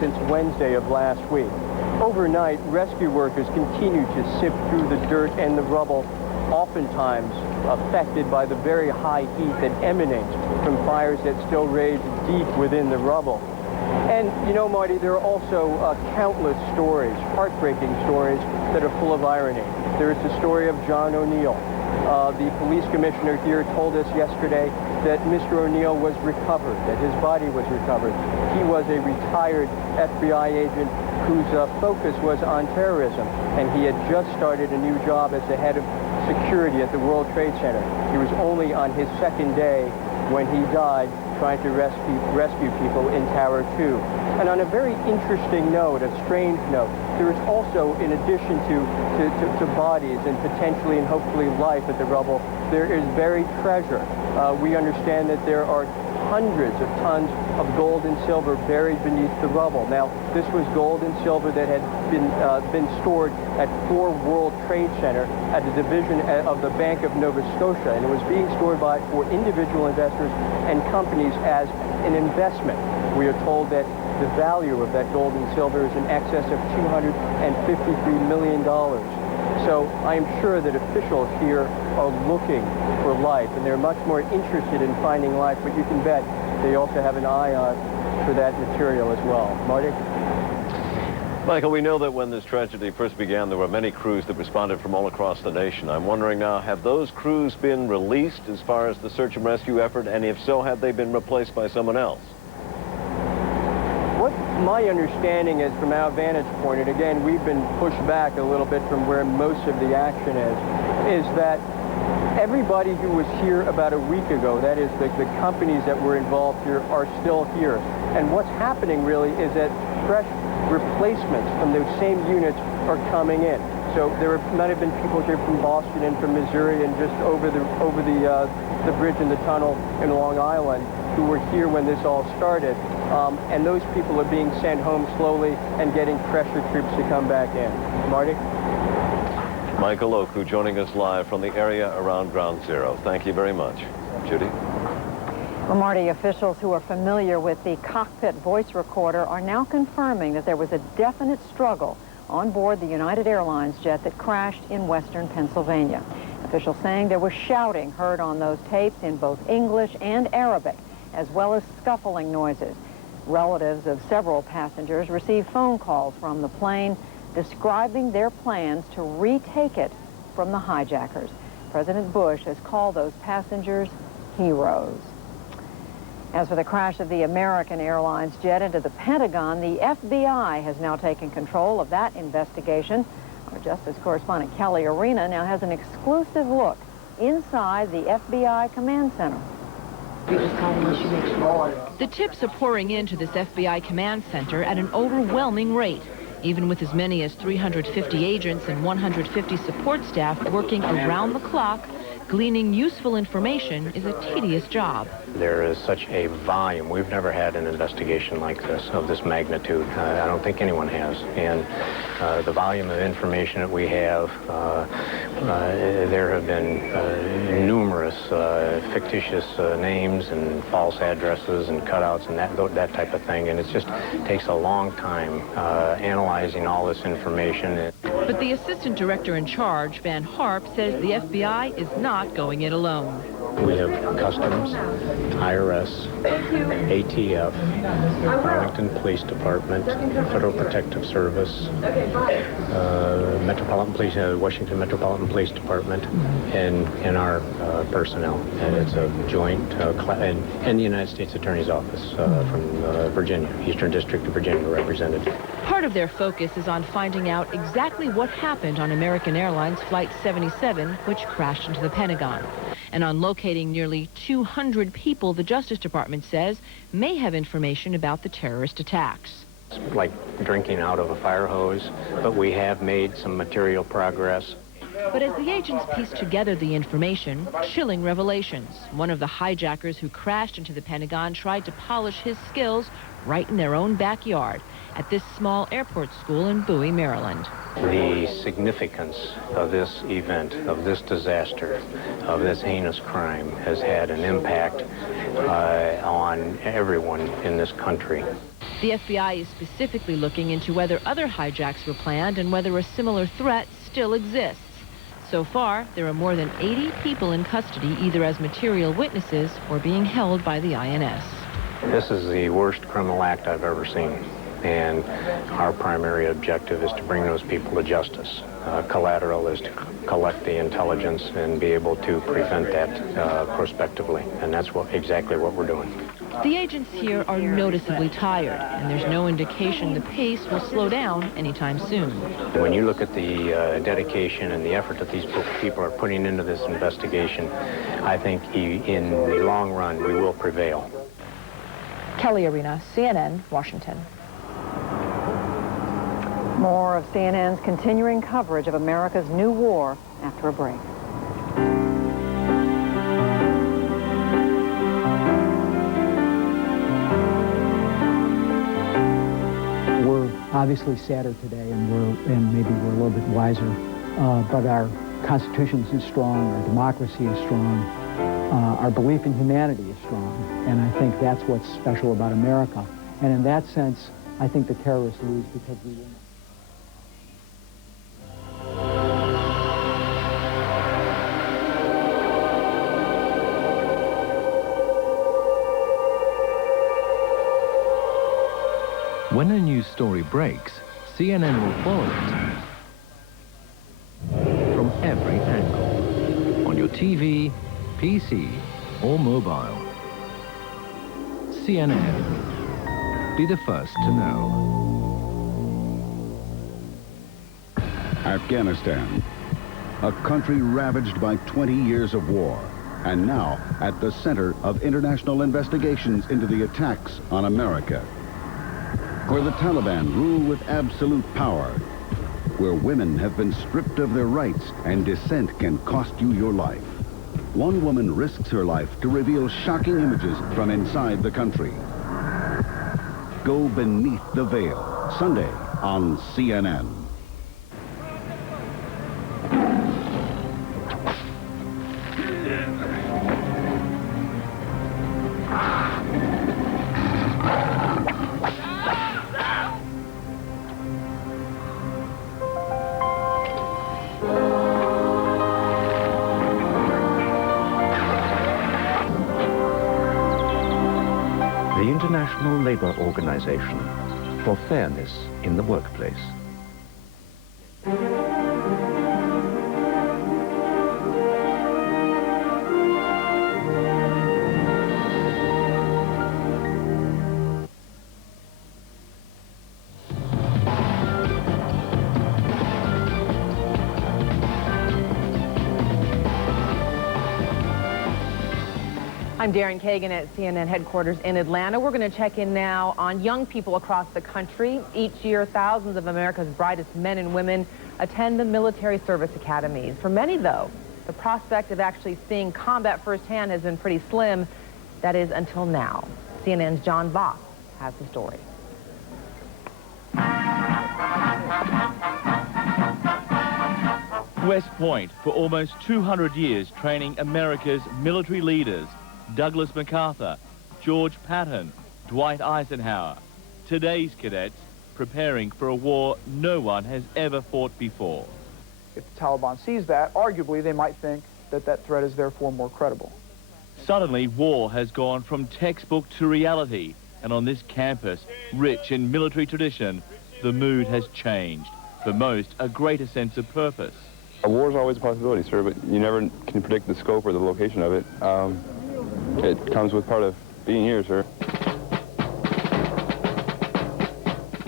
since Wednesday of last week. Overnight, rescue workers continue to sift through the dirt and the rubble, oftentimes affected by the very high heat that emanates from fires that still rage deep within the rubble. And, you know, Marty, there are also countless stories, heartbreaking stories, that are full of irony. There is the story of John O'Neill. The police commissioner here told us yesterday that Mr. O'Neill was recovered, that his body was recovered. He was a retired FBI agent whose focus was on terrorism, and he had just started a new job as the head of security at the World Trade Center. He was only on his second day when he died trying to rescue people in Tower 2. And on a very interesting note, a strange note, there is also, in addition to bodies and potentially and hopefully life at the rubble, there is buried treasure. We understand that there are hundreds of tons of gold and silver buried beneath the rubble. Now, this was gold and silver that had been stored at Ford World Trade Center at a division of the Bank of Nova Scotia, and it was being stored for individual investors and companies as an investment. We are told that the value of that gold and silver is in excess of $253 million. So I am sure that officials here are looking for life, and they're much more interested in finding life, but you can bet they also have an eye on for that material as well. Marty? Michael, we know that when this tragedy first began, there were many crews that responded from all across the nation. I'm wondering now, have those crews been released as far as the search and rescue effort, and if so, have they been replaced by someone else? What my understanding is from our vantage point, and again, we've been pushed back a little bit from where most of the action is that everybody who was here about a week ago, that is the companies that were involved here, are still here. And what's happening really is that fresh replacements from those same units are coming in. So there might have been people here from Boston and from Missouri and just over the bridge and the tunnel in Long Island who were here when this all started. And those people are being sent home slowly and getting pressure troops to come back in. Marty? Michael Oku joining us live from the area around Ground Zero. Thank you very much. Judy? Well, Marty, officials who are familiar with the cockpit voice recorder are now confirming that there was a definite struggle on board the United Airlines jet that crashed in western Pennsylvania. Officials saying there was shouting heard on those tapes in both English and Arabic, as well as scuffling noises. Relatives of several passengers received phone calls from the plane describing their plans to retake it from the hijackers. President Bush has called those passengers heroes. As for the crash of the American Airlines jet into the Pentagon, the FBI has now taken control of that investigation. Our Justice correspondent Kelly Arena now has an exclusive look inside the FBI command center. The tips are pouring into this FBI command center at an overwhelming rate. Even with as many as 350 agents and 150 support staff working around the clock, gleaning useful information is a tedious job. There is such a volume. We've never had an investigation like this, of this magnitude. I don't think anyone has. And the volume of information that we have, there have been numerous fictitious names and false addresses and cutouts and that type of thing. And it just takes a long time analyzing all this information. But the assistant director in charge, Van Harp, says the FBI is not going it alone. We have Customs, IRS, ATF, Arlington Police Department, Federal Protective Service, Metropolitan Police, Washington Metropolitan Police Department, and our personnel. And it's a joint, and the United States Attorney's Office from Virginia, Eastern District of Virginia represented. Part of their focus is on finding out exactly what happened on American Airlines Flight 77, which crashed into the Pentagon, and on locating nearly 200 people the Justice Department says may have information about the terrorist attacks. It's like drinking out of a fire hose, but we have made some material progress. But as the agents piece together the information, chilling revelations. One of the hijackers who crashed into the Pentagon tried to polish his skills right in their own backyard at this small airport school in Bowie, Maryland. The significance of this event, of this disaster, of this heinous crime has had an impact on everyone in this country. The FBI is specifically looking into whether other hijacks were planned and whether a similar threat still exists. So far, there are more than 80 people in custody, either as material witnesses or being held by the INS. This is the worst criminal act I've ever seen, and our primary objective is to bring those people to justice. Collateral is to collect the intelligence and be able to prevent that prospectively, and that's exactly what we're doing. The agents here are noticeably tired, and there's no indication the pace will slow down anytime soon. When you look at the dedication and the effort that these people are putting into this investigation, I think in the long run we will prevail. Kelly Arena, CNN, Washington. More of CNN's continuing coverage of America's new war after a break. We're obviously sadder today, and maybe we're a little bit wiser, but our Constitution is strong, our democracy is strong, our belief in humanity is strong, and I think that's what's special about America. And in that sense, I think the terrorists lose because we win. When a news story breaks, CNN will follow it from every angle, on your TV, PC, or mobile. CNN. Be the first to know. Afghanistan, a country ravaged by 20 years of war, and now at the center of international investigations into the attacks on America. Where the Taliban rule with absolute power, where women have been stripped of their rights and dissent can cost you your life. One woman risks her life to reveal shocking images from inside the country. Go beneath the veil, Sunday on CNN. The International Labour Organization for Fairness in the Workplace. I'm Darren Kagan at CNN headquarters in Atlanta. We're going to check in now on young people across the country. Each year, thousands of America's brightest men and women attend the military service academies. For many, though, the prospect of actually seeing combat firsthand has been pretty slim. That is, until now. CNN's John Voss has the story. West Point, for almost 200 years, training America's military leaders. Douglas MacArthur, George Patton, Dwight Eisenhower. Today's cadets preparing for a war no one has ever fought before. If the Taliban sees that, arguably they might think that that threat is therefore more credible. Suddenly, war has gone from textbook to reality, and on this campus, rich in military tradition, the mood has changed. For most, a greater sense of purpose. A war is always a possibility, sir, but you never can predict the scope or the location of it. It comes with part of being here, sir.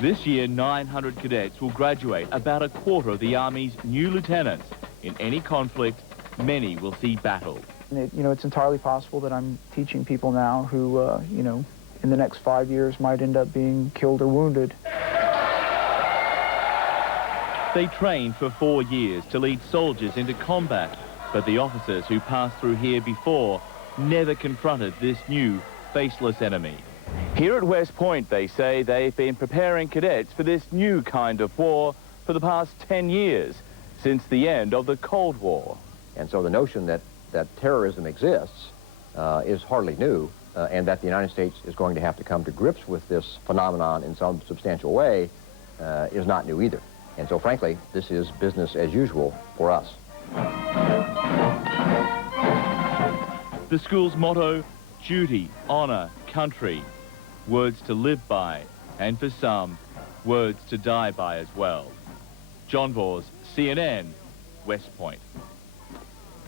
This year, 900 cadets will graduate, about a quarter of the Army's new lieutenants. In any conflict, many will see battle. It's entirely possible that I'm teaching people now who, in the next 5 years might end up being killed or wounded. They train for 4 years to lead soldiers into combat, but the officers who passed through here before never confronted this new, faceless enemy. Here at West Point, they say they've been preparing cadets for this new kind of war for the past 10 years, since the end of the Cold War. And so the notion that terrorism exists is hardly new. and that the United States is going to have to come to grips with this phenomenon in some substantial way is not new either. And so, frankly, this is business as usual for us. The school's motto, duty, honor, country, words to live by, and for some, words to die by as well. John Bors, CNN, West Point.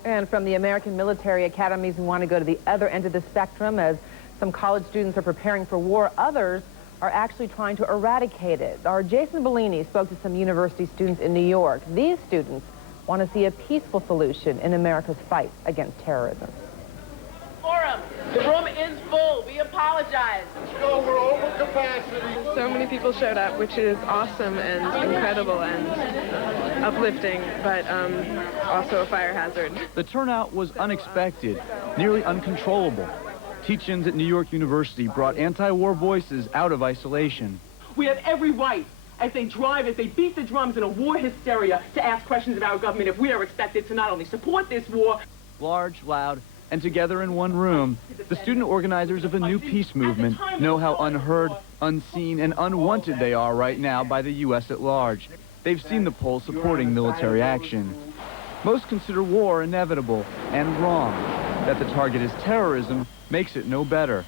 And from the American military academies, we want to go to the other end of the spectrum. As some college students are preparing for war, others are actually trying to eradicate it. Our Jason Bellini spoke to some university students in New York. These students want to see a peaceful solution in America's fight against terrorism. Forum, the room is full. We apologize. No, we're over capacity. So many people showed up, which is awesome and incredible and uplifting, but also a fire hazard. The turnout was unexpected, nearly uncontrollable. Teach-ins at New York University brought anti-war voices out of isolation. We have every right, as they beat the drums in a war hysteria, to ask questions of our government if we are expected to not only support this war. Large, loud, and together in one room, the student organizers of a new peace movement know how unheard, unseen, and unwanted they are right now by the U.S. at large. They've seen the polls supporting military action. Most consider war inevitable and wrong. That the target is terrorism makes it no better.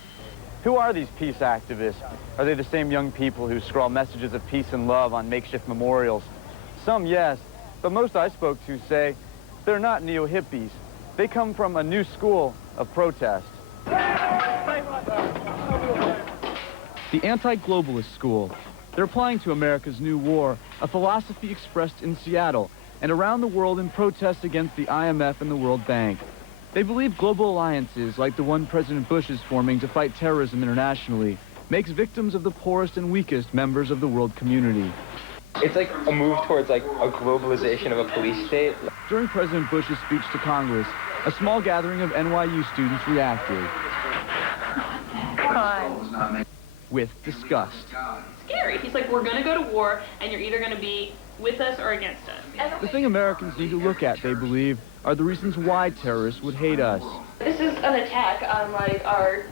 Who are these peace activists? Are they the same young people who scrawl messages of peace and love on makeshift memorials? Some, yes, but most I spoke to say they're not neo-hippies. They come from a new school of protest. The anti-globalist school. They're applying to America's new war, a philosophy expressed in Seattle and around the world in protest against the IMF and the World Bank. They believe global alliances, like the one President Bush is forming to fight terrorism internationally, makes victims of the poorest and weakest members of the world community. It's like a move towards like a globalization of a police state. During President Bush's speech to Congress, a small gathering of NYU students reacted. With disgust. Scary. He's like, we're going to go to war, and you're either going to be with us or against us. The thing Americans need to look at, they believe, are the reasons why terrorists would hate us. This is an attack on like our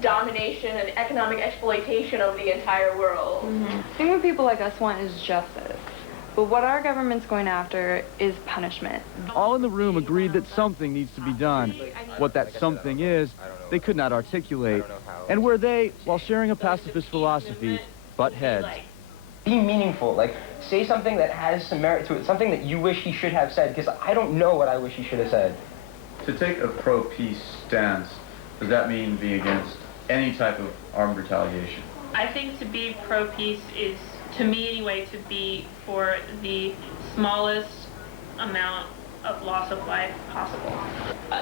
domination and economic exploitation of the entire world. The thing what people like us want is justice. But what our government's going after is punishment. All in the room agreed that something needs to be done. What that something is, they could not articulate. And where they, while sharing a pacifist philosophy, butt heads. Be meaningful, like say something that has some merit to it, something that you wish he should have said, because I don't know what I wish he should have said. To take a pro-peace stance, does that mean being against any type of armed retaliation? I think to be pro-peace is, to me anyway, to be for the smallest amount of loss of life possible.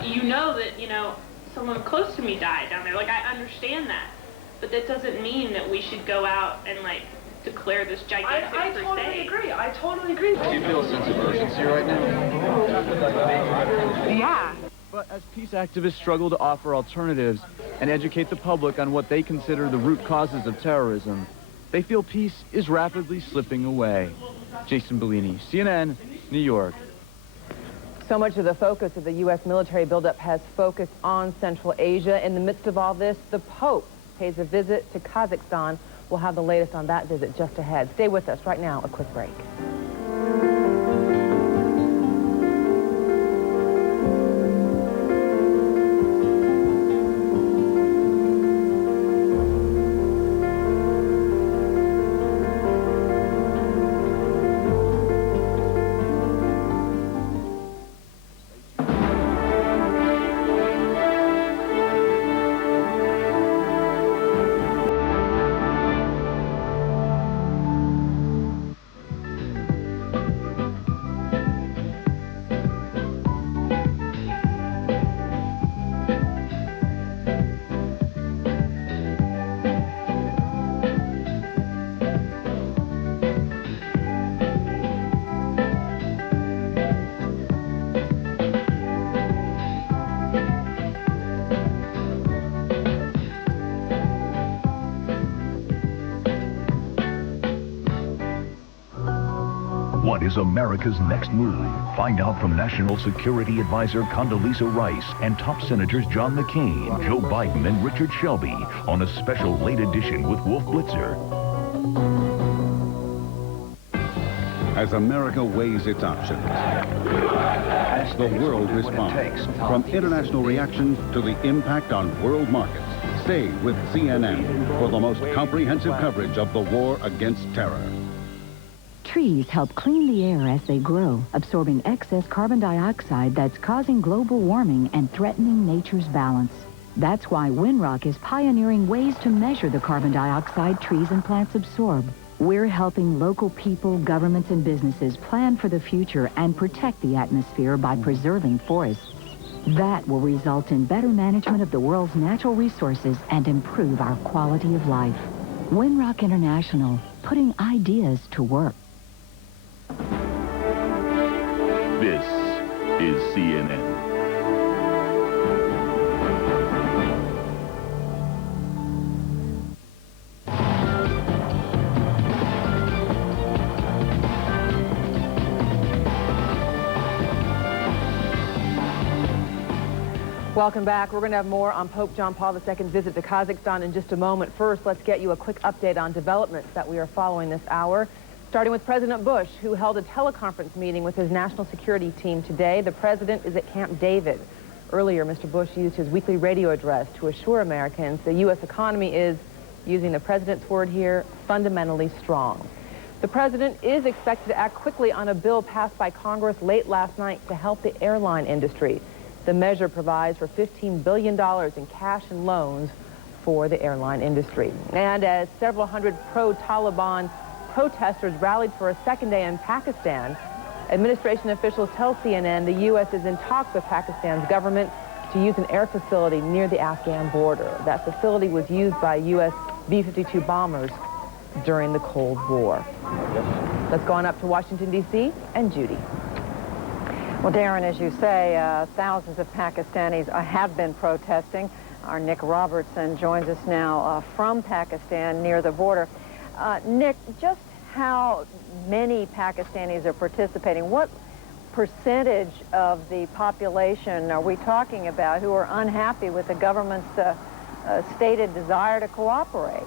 You know that, you know, someone close to me died down there. Like, I understand that. But that doesn't mean that we should go out and, like, declare this gigantic crusade. I totally agree. Do you feel a sense of urgency right now? Yeah. But as peace activists struggle to offer alternatives and educate the public on what they consider the root causes of terrorism, they feel peace is rapidly slipping away. Jason Bellini, CNN, New York. So much of the focus of the U.S. military buildup has focused on Central Asia. In the midst of all this, the Pope pays a visit to Kazakhstan. We'll have the latest on that visit just ahead. Stay with us. Right now, a quick break. What is America's next move? Find out from National Security Advisor Condoleezza Rice and top senators John McCain, Joe Biden, and Richard Shelby on a special late edition with Wolf Blitzer. As America weighs its options, the world responds. From international reactions to the impact on world markets, stay with CNN for the most comprehensive coverage of the war against terror. Trees help clean the air as they grow, absorbing excess carbon dioxide that's causing global warming and threatening nature's balance. That's why Winrock is pioneering ways to measure the carbon dioxide trees and plants absorb. We're helping local people, governments, and businesses plan for the future and protect the atmosphere by preserving forests. That will result in better management of the world's natural resources and improve our quality of life. Winrock International, putting ideas to work. This is CNN. Welcome back. We're going to have more on Pope John Paul II's visit to Kazakhstan in just a moment. First, let's get you a quick update on developments that we are following this hour. Starting with President Bush, who held a teleconference meeting with his national security team today. The president is at Camp David. Earlier, Mr. Bush used his weekly radio address to assure Americans the U.S. economy is, using the president's word here, fundamentally strong. The president is expected to act quickly on a bill passed by Congress late last night to help the airline industry. The measure provides for $15 billion in cash and loans for the airline industry. And as several hundred pro-Taliban protesters rallied for a second day in Pakistan, administration officials tell CNN the U.S. is in talks with Pakistan's government to use an air facility near the Afghan border. That facility was used by U.S. B-52 bombers during the Cold War. Let's go on up to Washington, D.C. and Judy. Well, Darren, as you say, thousands of Pakistanis have been protesting. Our Nick Robertson joins us now from Pakistan near the border. Nick, just how many Pakistanis are participating? What percentage of the population are we talking about who are unhappy with the government's stated desire to cooperate?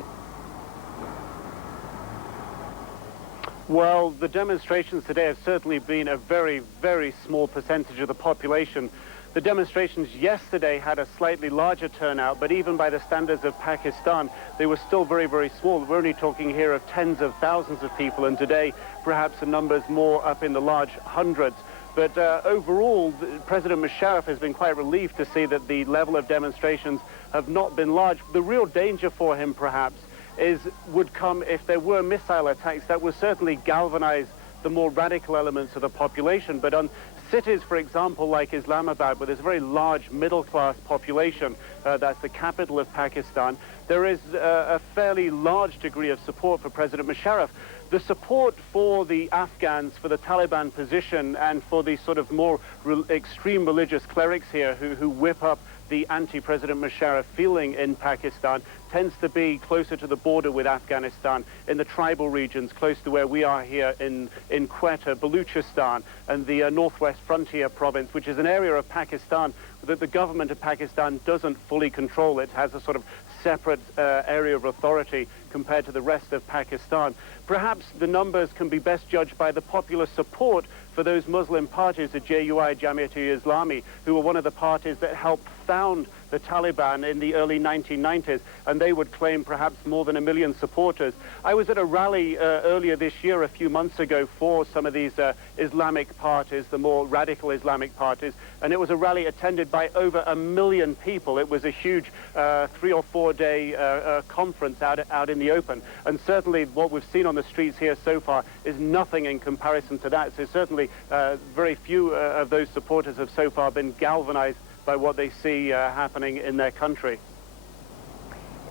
Well, the demonstrations today have certainly been a very, very small percentage of the population. The demonstrations yesterday had a slightly larger turnout, but even by the standards of Pakistan, they were still very, very small. We're only talking here of tens of thousands of people, and today perhaps the numbers more up in the large hundreds. But overall, President Musharraf has been quite relieved to see that the level of demonstrations have not been large. The real danger for him, perhaps, would come if there were missile attacks that would certainly galvanize the more radical elements of the population. But on cities, for example, like Islamabad, where there's a very large middle-class population, that's the capital of Pakistan, there is a fairly large degree of support for President Musharraf. The support for the Afghans, for the Taliban position, and for the sort of more extreme religious clerics here who whip up the anti-President Musharraf feeling in Pakistan tends to be closer to the border with Afghanistan, in the tribal regions, close to where we are here in Quetta, Baluchistan, and the northwest frontier province, which is an area of Pakistan that the government of Pakistan doesn't fully control. It has a sort of separate area of authority compared to the rest of Pakistan. Perhaps the numbers can be best judged by the popular support for those Muslim parties, the JUI, Jamiat-e-Islami, who were one of the parties that helped found the Taliban in the early 1990s, and they would claim perhaps more than 1 million supporters. I was at a rally earlier this year, a few months ago, for some of these Islamic parties, the more radical Islamic parties, and it was a rally attended by over 1 million people. It was a huge 3 or 4 day conference out in the open, and certainly what we've seen on the streets here so far is nothing in comparison to that. So certainly very few of those supporters have so far been galvanized by what they see happening in their country.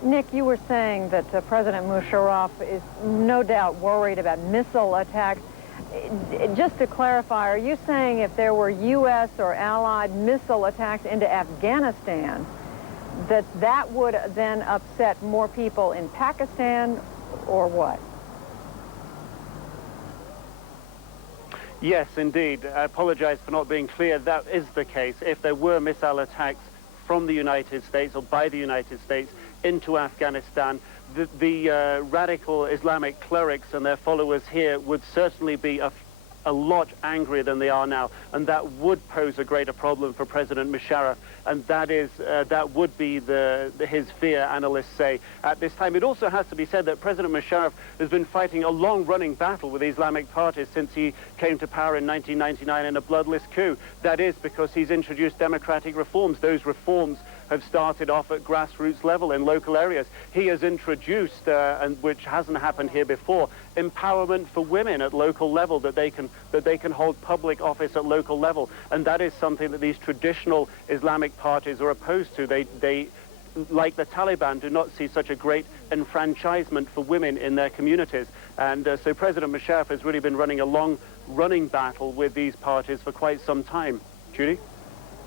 Nick, you were saying that President Musharraf is no doubt worried about missile attacks. Just to clarify, are you saying if there were U.S. or allied missile attacks into Afghanistan, that would then upset more people in Pakistan, or what? Yes, indeed. I apologize for not being clear. That is the case. If there were missile attacks from the United States or by the United States into Afghanistan, the radical Islamic clerics and their followers here would certainly be a lot angrier than they are now, and that would pose a greater problem for President Musharraf, and that would be his fear, analysts say, at this time. It also has to be said that President Musharraf has been fighting a long-running battle with the Islamic parties since he came to power in 1999 in a bloodless coup. That is because he's introduced democratic reforms. Those reforms have started off at grassroots level in local areas. He has introduced, and which hasn't happened here before, empowerment for women at local level, that they can hold public office at local level, and that is something that these traditional Islamic parties are opposed to. They like the Taliban, do not see such a great enfranchisement for women in their communities, and so President Musharraf has really been running a long-running battle with these parties for quite some time. Judy?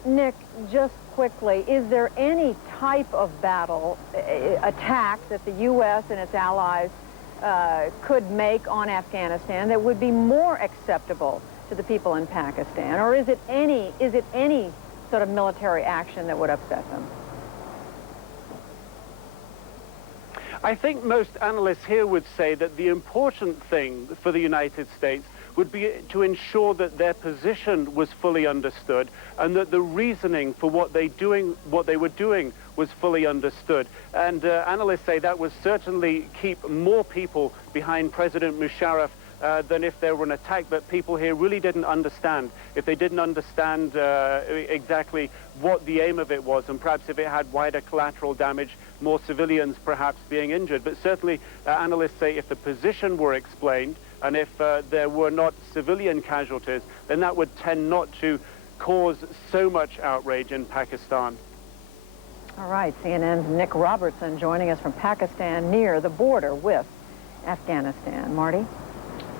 Nick, just quickly, is there any type of battle, attack that the U.S. and its allies could make on Afghanistan that would be more acceptable to the people in Pakistan? Or is it any sort of military action that would upset them? I think most analysts here would say that the important thing for the United States would be to ensure that their position was fully understood and that the reasoning for what they were doing was fully understood. And analysts say that would certainly keep more people behind President Musharraf than if there were an attack that people here really didn't understand. If they didn't understand exactly what the aim of it was, and perhaps if it had wider collateral damage, more civilians perhaps being injured. But certainly analysts say if the position were explained, and if there were not civilian casualties, then that would tend not to cause so much outrage in Pakistan. All right, CNN's Nick Robertson joining us from Pakistan near the border with Afghanistan. Marty?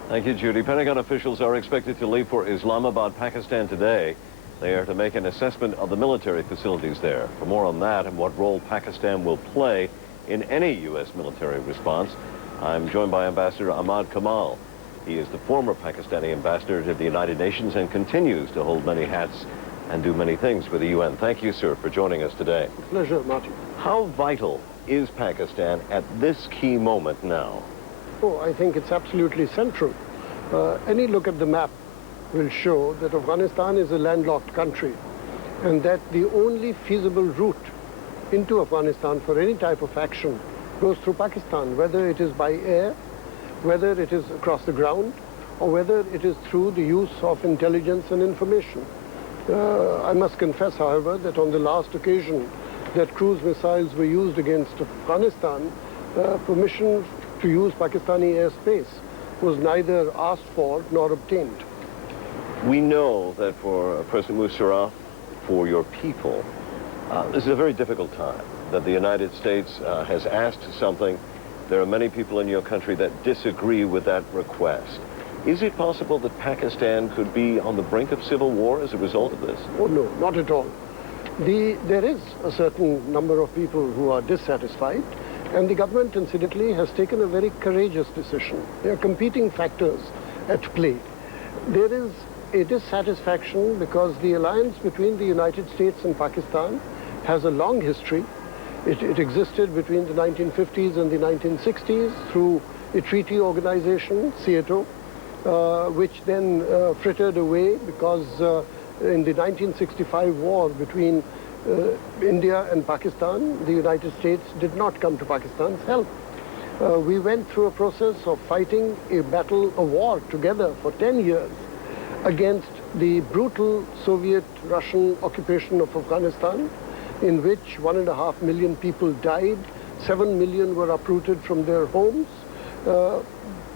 Thank you, Judy. Pentagon officials are expected to leave for Islamabad, Pakistan today. They are to make an assessment of the military facilities there. For more on that and what role Pakistan will play in any U.S. military response, I'm joined by Ambassador Ahmad Kamal. He is the former Pakistani ambassador to the United Nations and continues to hold many hats and do many things for the UN. Thank you, sir, for joining us today. Pleasure, Marty. How vital is Pakistan at this key moment now? Oh, I think it's absolutely central. Any look at the map will show that Afghanistan is a landlocked country and that the only feasible route into Afghanistan for any type of action goes through Pakistan, whether it is by air, whether it is across the ground, or whether it is through the use of intelligence and information. I must confess, however, that on the last occasion that cruise missiles were used against Afghanistan, permission to use Pakistani airspace was neither asked for nor obtained. We know that for President Musharraf, for your people, this is a very difficult time, that the United States has asked something. There are many people in your country that disagree with that request. Is it possible that Pakistan could be on the brink of civil war as a result of this? Oh, no, not at all. There is a certain number of people who are dissatisfied, and the government, incidentally, has taken a very courageous decision. There are competing factors at play. There is a dissatisfaction because the alliance between the United States and Pakistan has a long history. It existed between the 1950s and the 1960s through a treaty organization, SEATO, which then frittered away because in the 1965 war between India and Pakistan, the United States did not come to Pakistan's help. We went through a process of fighting a war together for 10 years against the brutal Soviet-Russian occupation of Afghanistan, in which 1.5 million people died, 7 million were uprooted from their homes,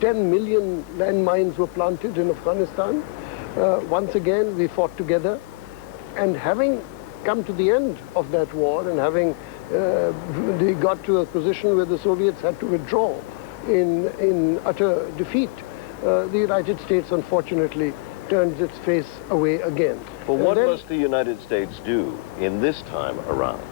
10 million landmines were planted in Afghanistan. Once again, we fought together, and having come to the end of that war and having they got to a position where the Soviets had to withdraw in utter defeat, the United States, unfortunately, turned its face away again. But what must the United States do in this time around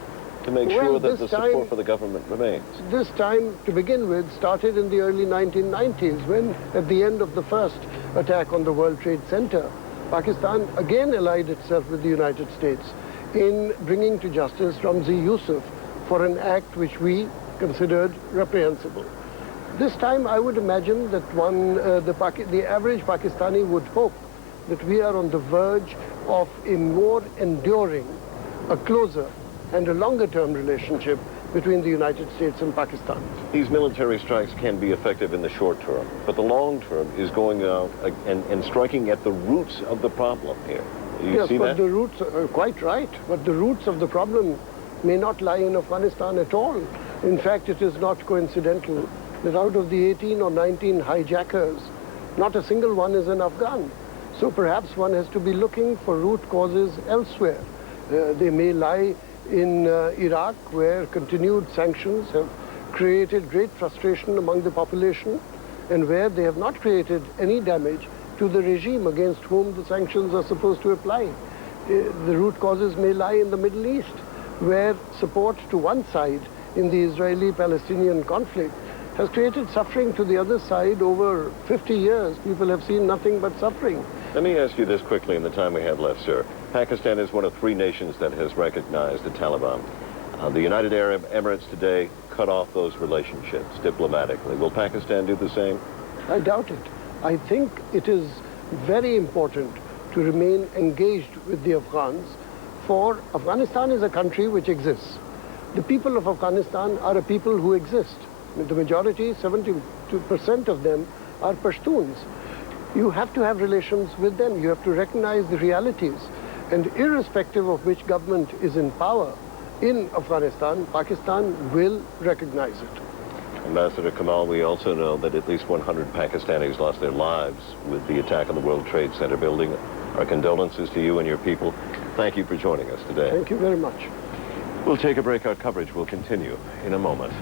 to make sure that the support for the government remains? This time, to begin with, started in the early 1990s when, at the end of the first attack on the World Trade Center, Pakistan again allied itself with the United States in bringing to justice Ramzi Yousef for an act which we considered reprehensible. This time I would imagine that the average Pakistani would hope that we are on the verge of a more enduring, a closer and a longer-term relationship between the United States and Pakistan. These military strikes can be effective in the short term, but the long term is going out and striking at the roots of the problem here. Do you see that? Yes, but the roots are quite right, but the roots of the problem may not lie in Afghanistan at all. In fact, it is not coincidental that out of the 18 or 19 hijackers, not a single one is an Afghan. So perhaps one has to be looking for root causes elsewhere. They may lie in Iraq, where continued sanctions have created great frustration among the population, and where they have not created any damage to the regime against whom the sanctions are supposed to apply. The root causes may lie in the Middle East, where support to one side in the Israeli-Palestinian conflict has created suffering to the other side over 50 years. People have seen nothing but suffering. Let me ask you this quickly in the time we have left, sir. Pakistan is one of 3 nations that has recognized the Taliban. The United Arab Emirates today cut off those relationships diplomatically. Will Pakistan do the same? I doubt it. I think it is very important to remain engaged with the Afghans, for Afghanistan is a country which exists. The people of Afghanistan are a people who exist. The majority, 72% of them, are Pashtuns. You have to have relations with them. You have to recognize the realities. And irrespective of which government is in power in Afghanistan, Pakistan will recognize it. Ambassador Kamal, we also know that at least 100 Pakistanis lost their lives with the attack on the World Trade Center building. Our condolences to you and your people. Thank you for joining us today. Thank you very much. We'll take a break. Our coverage will continue in a moment.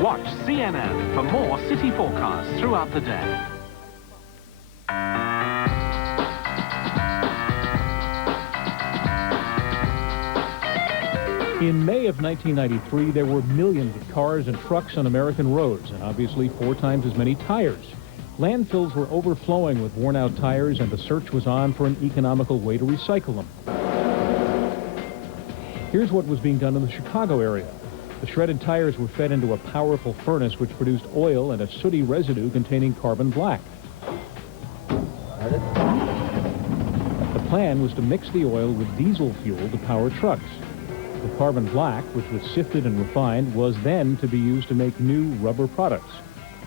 Watch CNN for more city forecasts throughout the day. In May of 1993, there were millions of cars and trucks on American roads, and obviously 4 times as many tires. Landfills were overflowing with worn-out tires, and the search was on for an economical way to recycle them. Here's what was being done in the Chicago area. The shredded tires were fed into a powerful furnace which produced oil and a sooty residue containing carbon black. The plan was to mix the oil with diesel fuel to power trucks. The carbon black, which was sifted and refined, was then to be used to make new rubber products.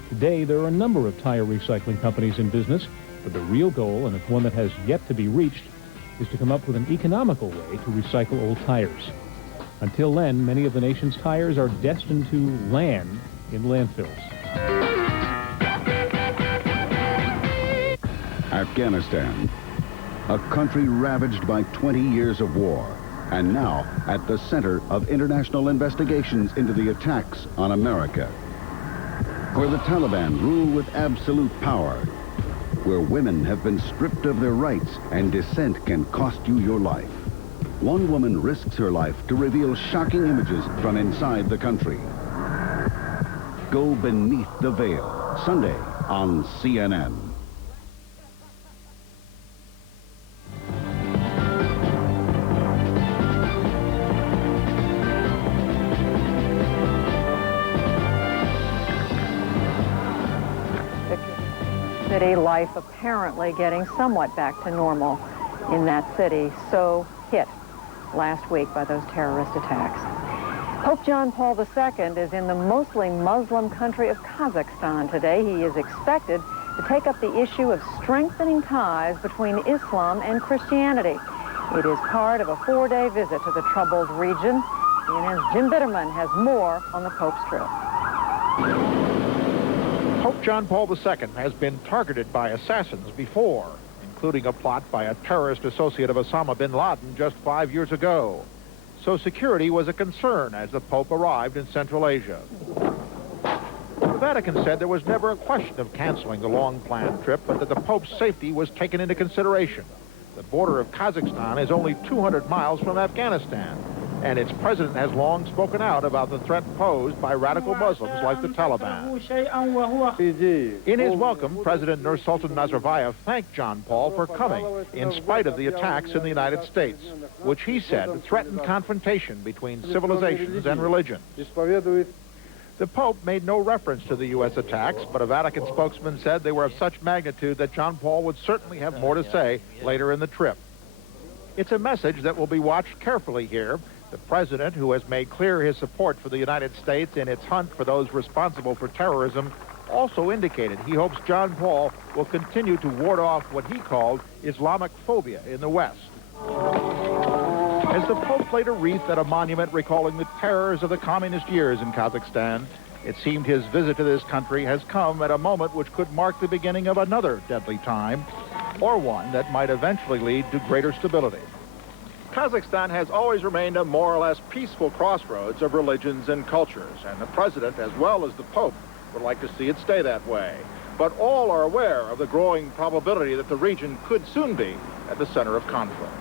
Today, there are a number of tire recycling companies in business, but the real goal, and it's one that has yet to be reached, is to come up with an economical way to recycle old tires. Until then, many of the nation's tires are destined to land in landfills. Afghanistan, a country ravaged by 20 years of war, and now at the center of international investigations into the attacks on America. Where the Taliban rule with absolute power, where women have been stripped of their rights and dissent can cost you your life. One woman risks her life to reveal shocking images from inside the country. Go beneath the veil, Sunday on CNN. City life apparently getting somewhat back to normal in that city, so hit last week by those terrorist attacks. Pope John Paul II is in the mostly Muslim country of Kazakhstan today. He is expected to take up the issue of strengthening ties between Islam and Christianity. It is part of a 4-day visit to the troubled region. CNN's Jim Bitterman has more on the Pope's trip. Pope John Paul II has been targeted by assassins before, including a plot by a terrorist associate of Osama bin Laden just 5 years ago. So security was a concern as the Pope arrived in Central Asia. The Vatican said there was never a question of canceling the long-planned trip, but that the Pope's safety was taken into consideration. The border of Kazakhstan is only 200 miles from Afghanistan, and its president has long spoken out about the threat posed by radical Muslims like the Taliban. In his welcome, President Nursultan Nazarbayev thanked John Paul for coming in spite of the attacks in the United States, which he said threatened confrontation between civilizations and religion. The Pope made no reference to the U.S. attacks, but a Vatican spokesman said they were of such magnitude that John Paul would certainly have more to say later in the trip. It's a message that will be watched carefully here. The president, who has made clear his support for the United States in its hunt for those responsible for terrorism, also indicated he hopes John Paul will continue to ward off what he called Islamic phobia in the West. As the Pope laid a wreath at a monument recalling the terrors of the communist years in Kazakhstan, it seemed his visit to this country has come at a moment which could mark the beginning of another deadly time, or one that might eventually lead to greater stability. Kazakhstan has always remained a more or less peaceful crossroads of religions and cultures, and the president, as well as the Pope, would like to see it stay that way. But all are aware of the growing probability that the region could soon be at the center of conflict.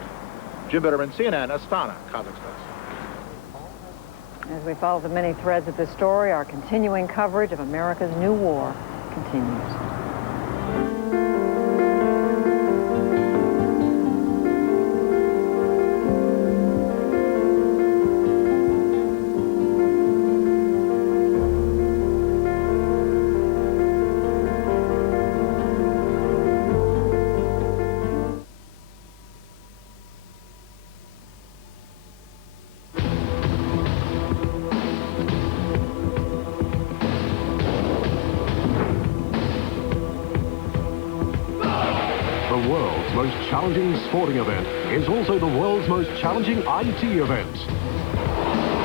Jim Bitterman, CNN, Astana, Kazakhstan. As we follow the many threads of this story, our continuing coverage of America's new war continues. Challenging sporting event is also the world's most challenging IT event.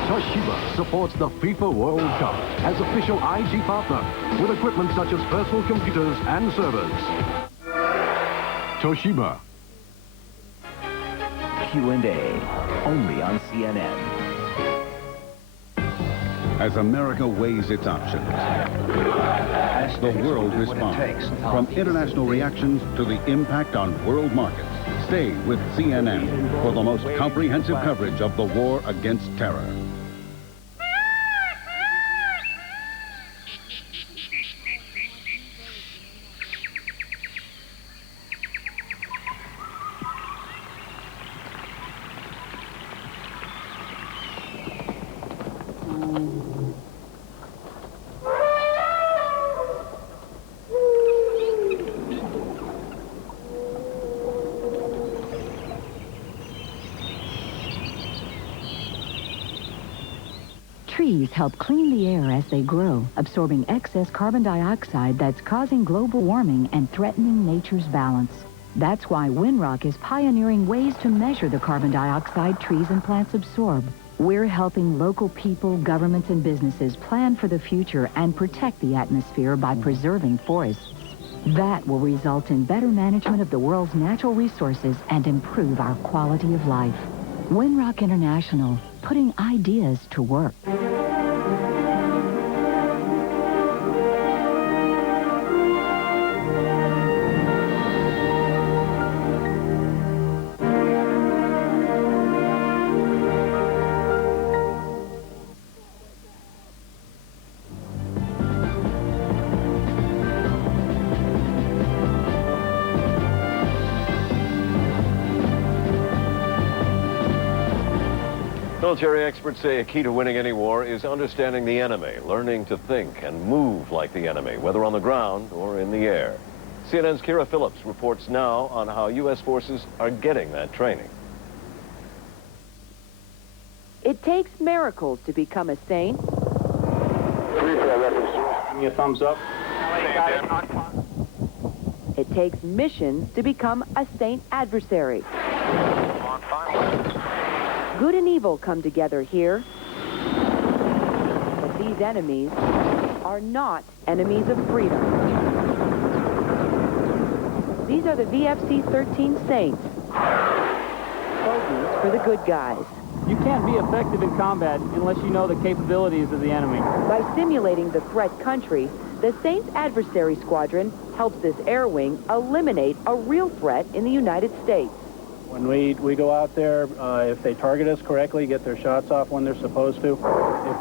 Toshiba supports the FIFA World Cup as official IT partner with equipment such as personal computers and servers. Toshiba. Q&A, only on CNN. As America weighs its options, the world responds. From international reactions to the impact on world markets. Stay with CNN for the most comprehensive coverage of the war against terror. Trees help clean the air as they grow, absorbing excess carbon dioxide that's causing global warming and threatening nature's balance. That's why Winrock is pioneering ways to measure the carbon dioxide trees and plants absorb. We're helping local people, governments, and businesses plan for the future and protect the atmosphere by preserving forests. That will result in better management of the world's natural resources and improve our quality of life. Winrock International, putting ideas to work. Military experts say a key to winning any war is understanding the enemy, learning to think and move like the enemy, whether on the ground or in the air. CNN's Kira Phillips reports now on how U.S. forces are getting that training. It takes miracles to become a saint. Give me a thumbs up. It takes missions to become a saint adversary. Good and evil come together here. But these These enemies are not enemies of freedom. These are the VFC-13 Saints, bogeys for the good guys. You can't be effective in combat unless you know the capabilities of the enemy. By simulating the threat country, the Saints Adversary Squadron helps this air wing eliminate a real threat in the United States. When we go out there, if they target us correctly, get their shots off when they're supposed to,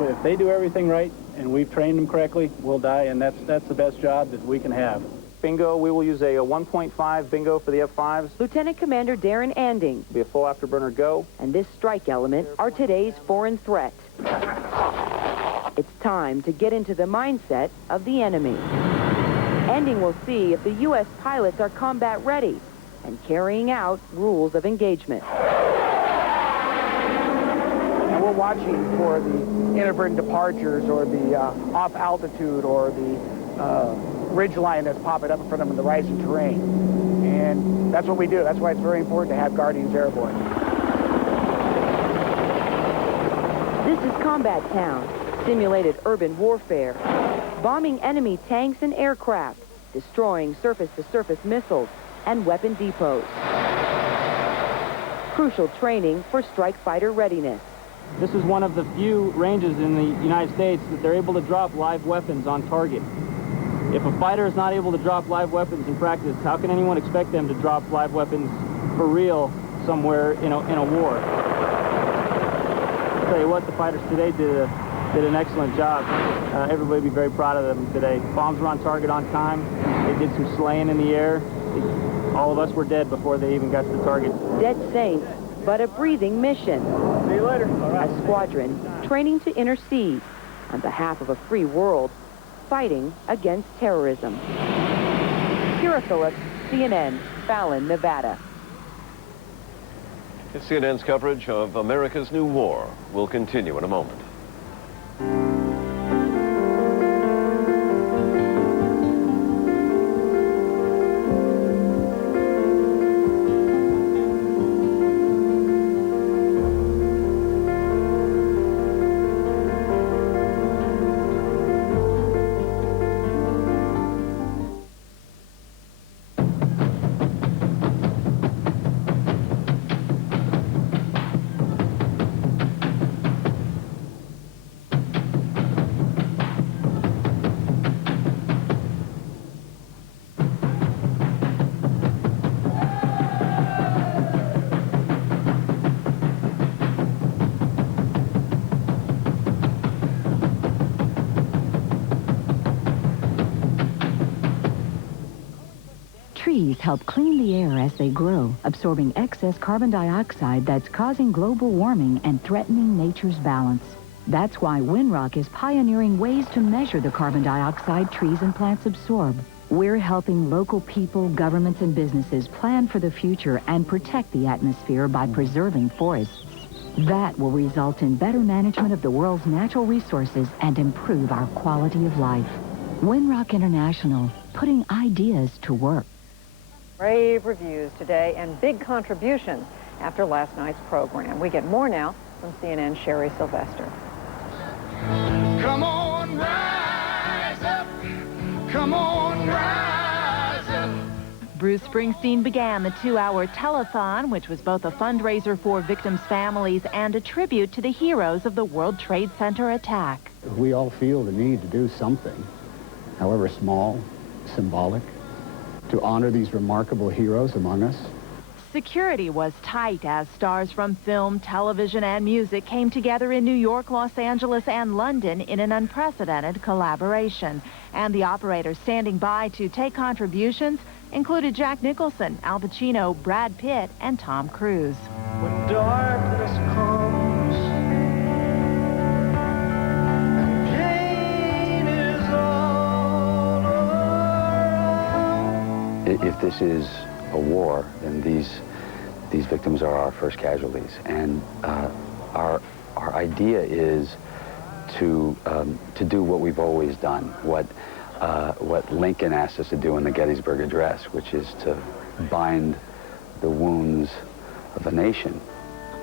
if they do everything right and we've trained them correctly, we'll die, and that's the best job that we can have. Bingo, we will use a 1.5 bingo for the F-5s. Lieutenant Commander Darren Anding. Be a full afterburner go. And this strike element are today's foreign threat. It's time to get into the mindset of the enemy. Anding will see if the U.S. pilots are combat ready and carrying out rules of engagement. And we're watching for the inadvertent departures or the off altitude or the ridge line that's popping up in front of them in the rising terrain. And that's what we do. That's why it's very important to have Guardians airborne. This is Combat Town, simulated urban warfare, bombing enemy tanks and aircraft, destroying surface-to-surface missiles and weapon depots. Crucial training for strike fighter readiness. This is one of the few ranges in the United States that they're able to drop live weapons on target. If a fighter is not able to drop live weapons in practice, how can anyone expect them to drop live weapons for real somewhere in a war? I'll tell you what, the fighters today did an excellent job. Everybody would be very proud of them today. Bombs were on target on time. They did some slaying in the air. All of us were dead before they even got to the target. Dead Saints, but a breathing mission. See you later. A squadron training to intercede on behalf of a free world, fighting against terrorism. Kira Phillips, CNN, Fallon, Nevada. CNN's coverage of America's new war will continue in a moment. Trees help clean the air as they grow, absorbing excess carbon dioxide that's causing global warming and threatening nature's balance. That's why Winrock is pioneering ways to measure the carbon dioxide trees and plants absorb. We're helping local people, governments, and businesses plan for the future and protect the atmosphere by preserving forests. That will result in better management of the world's natural resources and improve our quality of life. Winrock International, putting ideas to work. Brave reviews today and big contributions after last night's program. We get more now from CNN's Sherry Sylvester. Come on, rise up. Come on, rise up. Bruce Springsteen began the 2-hour telethon, which was both a fundraiser for victims' families and a tribute to the heroes of the World Trade Center attack. We all feel the need to do something, however small, symbolic, to honor these remarkable heroes among us. Security was tight as stars from film, television, and music came together in New York, Los Angeles, and London in an unprecedented collaboration. And the operators standing by to take contributions included Jack Nicholson, Al Pacino, Brad Pitt, and Tom Cruise. When darkness comes and pain is all around. If this is a war, then these victims are our first casualties, and our idea is to do what we've always done, what Lincoln asked us to do in the Gettysburg Address, which is to bind the wounds of a nation.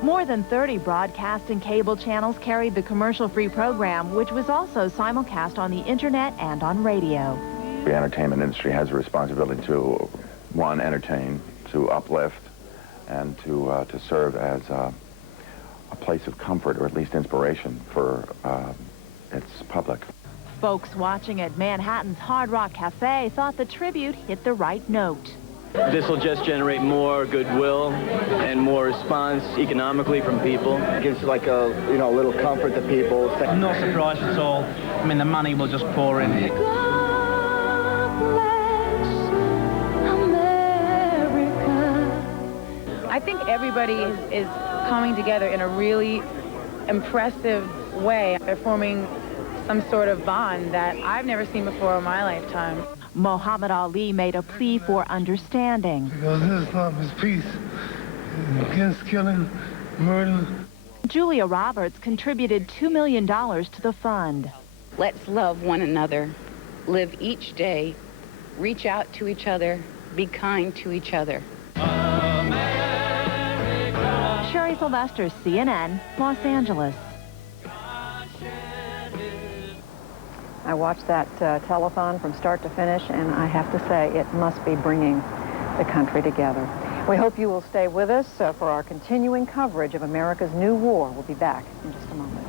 More than 30 broadcast and cable channels carried the commercial-free program, which was also simulcast on the internet and on radio. The entertainment industry has a responsibility to, one, entertain, to uplift, and to serve as a place of comfort, or at least inspiration, for its public. Folks watching at Manhattan's Hard Rock Cafe thought the tribute hit the right note. This will just generate more goodwill and more response economically from people. It gives like a, little comfort to people. No surprise at all. I mean, the money will just pour in. I think everybody is coming together in a really impressive way. They're forming some sort of bond that I've never seen before in my lifetime. Muhammad Ali made a plea for understanding. Because Islam is peace against killing, murder. Julia Roberts contributed $2 million to the fund. Let's love one another, live each day, reach out to each other, be kind to each other. Sherry Sylvester, CNN, Los Angeles. I watched that telethon from start to finish, and I have to say, it must be bringing the country together. We hope you will stay with us for our continuing coverage of America's new war. We'll be back in just a moment.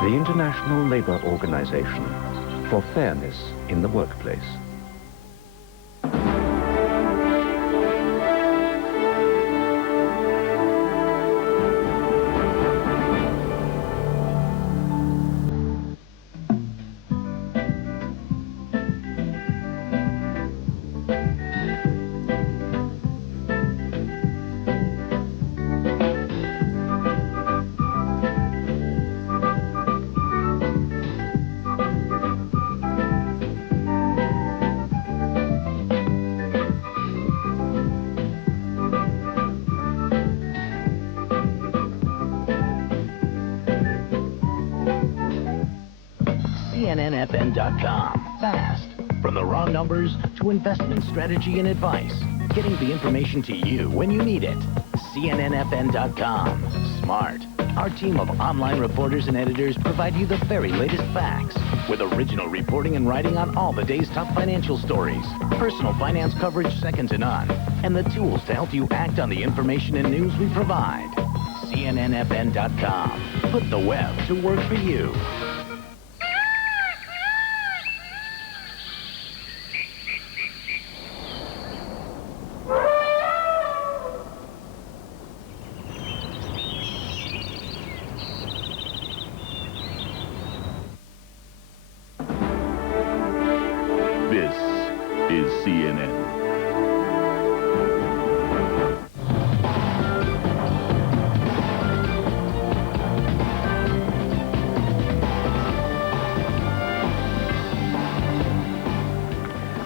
The International Labour Organization for Fairness in the Workplace. CNNFN.com. Fast. From the raw numbers to investment strategy and advice. Getting the information to you when you need it. CNNFN.com. Smart. Our team of online reporters and editors provide you the very latest facts, with original reporting and writing on all the day's top financial stories, personal finance coverage second to none, and the tools to help you act on the information and news we provide. CNNFN.com. Put the web to work for you. This is CNN.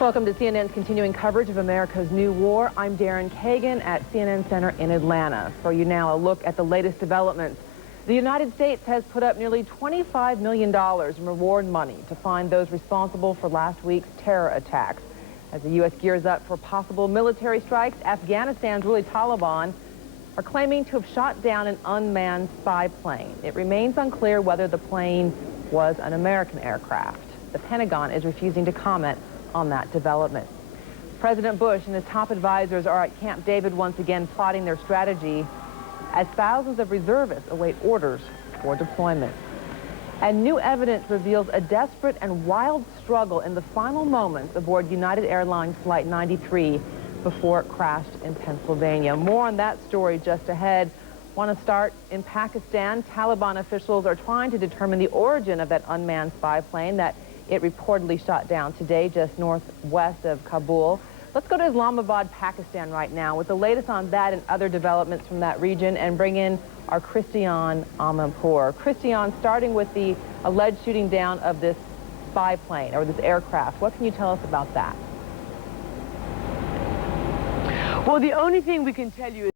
Welcome to CNN's continuing coverage of America's new war. I'm Darren Kagan at CNN Center in Atlanta. For you now, a look at the latest developments. The United States has put up nearly $25 million in reward money to find those responsible for last week's terror attacks. As the U.S. gears up for possible military strikes, Afghanistan's ruling Taliban are claiming to have shot down an unmanned spy plane. It remains unclear whether the plane was an American aircraft. The Pentagon is refusing to comment on that development. President Bush and his top advisors are at Camp David once again plotting their strategy as thousands of reservists await orders for deployment. And new evidence reveals a desperate and wild struggle in the final moments aboard United Airlines Flight 93 before it crashed in Pennsylvania. More on that story just ahead. Want to start in Pakistan. Taliban officials are trying to determine the origin of that unmanned spy plane that it reportedly shot down today just northwest of Kabul. Let's go to Islamabad, Pakistan right now with the latest on that and other developments from that region and bring in our Christian Amanpour. Christian, starting with the alleged shooting down of this spy plane or this aircraft, what can you tell us about that? Well, the only thing we can tell you is